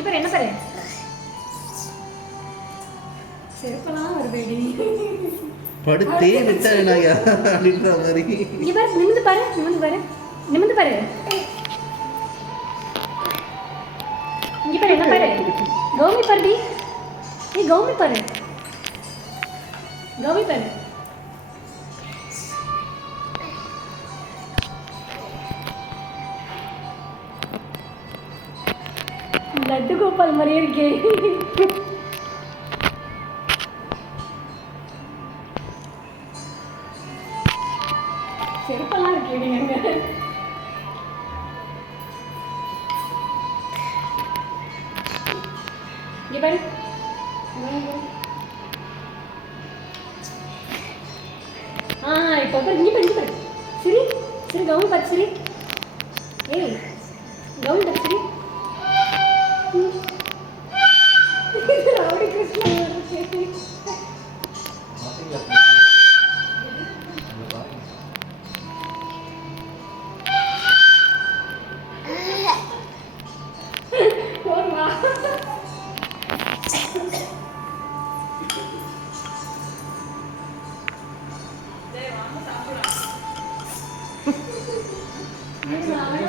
இங்க பாரு என்ன பாரு செருப்பலாம் வருவேடி படுத்தே விட்டாயா அப்படின்ற மாதிரி. இங்க பாரு நிமிந்து பாரு நிமிந்து பாரு நிமிந்து பாரு இங்க பாரு என்ன பாரு கௌமி பாருடி ஏ கௌமி பாரு கௌமி பாரு லட்டு கோபால் மாதிரியே இருக்கே செருப்பெல்லாம் இருக்கேடி அங்க இங்க பாரு இப்போ பாரு இங்க பாரு சரி சரி கவுன் பாரு சரி ஏய் கவுன் பாரு சரி ராவடி கிருஷ்ணா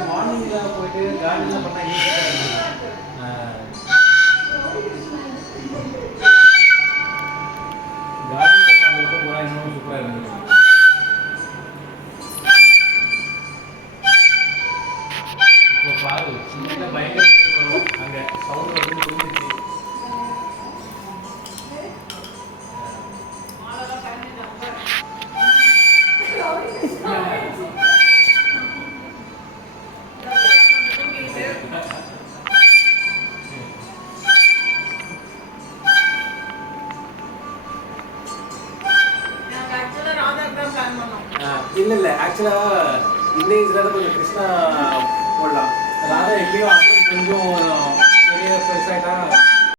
மார்னிங்ல போயிட்டு கார்டன்ல பண்ணா ஈஸியா இருக்கும். கார்டன் பண்ணா போனா இன்னும் சூப்பரா இருக்கும். இப்போ பாரு சின்ன பயங்கர அங்க சவுண்ட் வந்து புரிஞ்சிச்சு. இல்ல ஆக்சுவலா இந்த ஏஜ்ல கொஞ்சம் கிருஷ்ணா போடலாம். ராதா எப்படியும் கொஞ்சம் பெரிய பெருசாயிட்டா